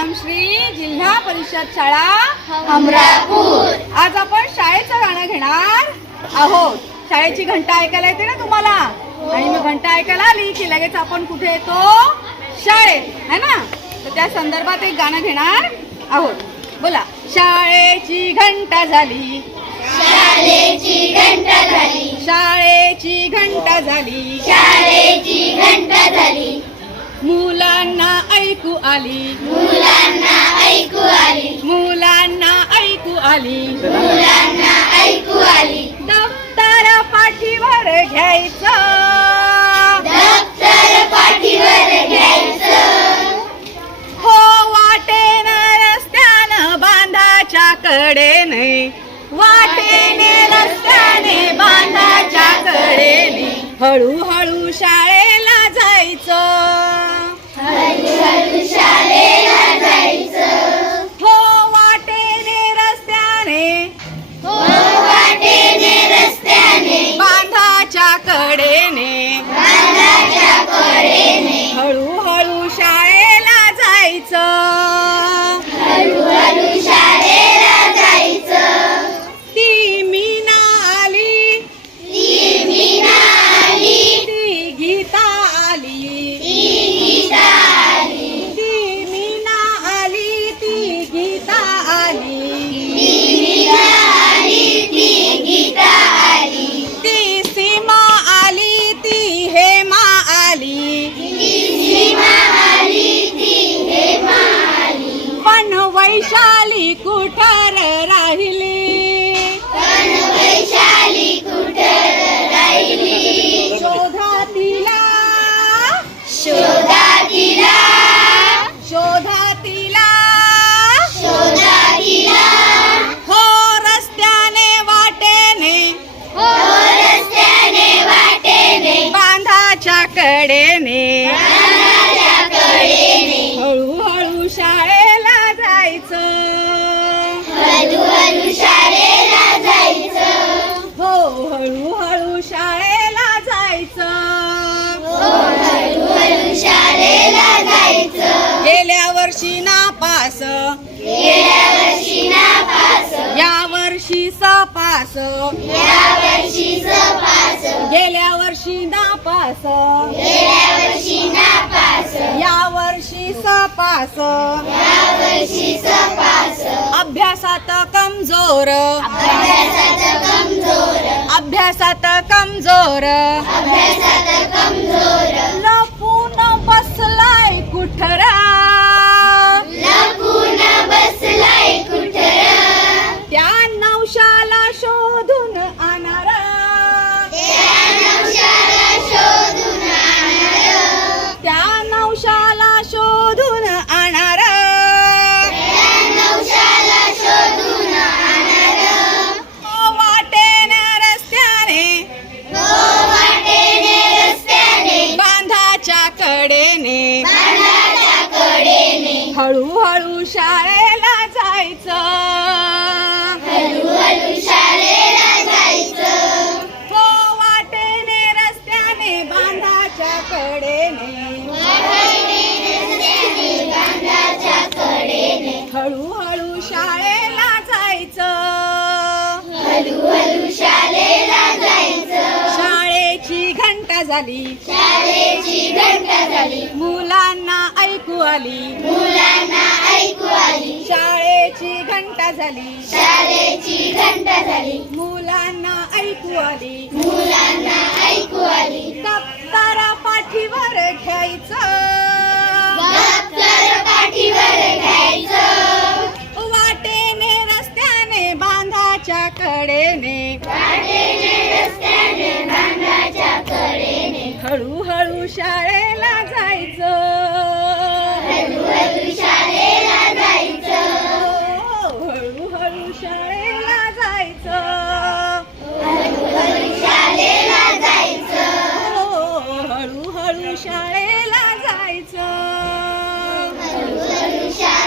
I am Shri जिल्हा परिषद शाळा अमरापूर. आज आपण शाळेचं गाणं घेणार आहोत. शाळेची घंटा ऐकायला येते ना तुम्हाला? आणि मग घंटा ऐकायला आली की लगेच आपण कुठे येतो? शाळेत. है ना? तर त्या संदर्भात एक गाणं घेणार आहोत. बोला. शाळेची घंटा झाली. शाळेची घंटा झाली. शाळेची घंटा झाली शाळेची घंटा झाली मुलांना ऐकू आली. मुलांना ऐकू आली. मुलांना ऐकू आली. मुलांना ऐकू आली. दप्तर पाठीवर घ्यायचं. दप्तर पाठीवर घ्यायचं. हो वाटेन रस्त्यानं बांधाच्या कडेने. वाटेने रस्त्याने बांधाच्या कडेने. हळूहळू शाळेला हळूहळू शाळेला वैशाली कुठार राहिली. गेल्या वर्षी नापास. गेल्या वर्षी नापास या वर्षी सपास. या वर्षी सपास गेल्या वर्षी नापास. गेल्या वर्षी नापास या वर्षी सपास. या वर्षी सपास अभ्यासात कमजोर. अभ्यासात कमजोर. अभ्यासात कमजोर अभ्यासात हळूहळू शाळेला जायचं. हळूहळू शाळेला जायचं. हो वाटेने रस्त्याने बांधाच्या कडेने. बांधाच्या कडेने. हळूहळू शाळेला जायचं. हळूहळू शाळेला जायचं. झाली. शाळेची घंटा झाली. मुलांना ऐकू आली. मुलांना ऐकू आली. शाळेची घंटा झाली. शाळेची घंटा झाली. मुलांना ऐकू आली. मुलांना ऐकू आली. सप्तारा पाठीवर घ्यायचं. शाळेला जायचं. हळूहळू शाळेला जायचं. हळूहळू शाळेला जायचं. हळूहळू शाळेला जायचं. हो, हळूहळू शाळेला जायचं. हळूहळू शाळेला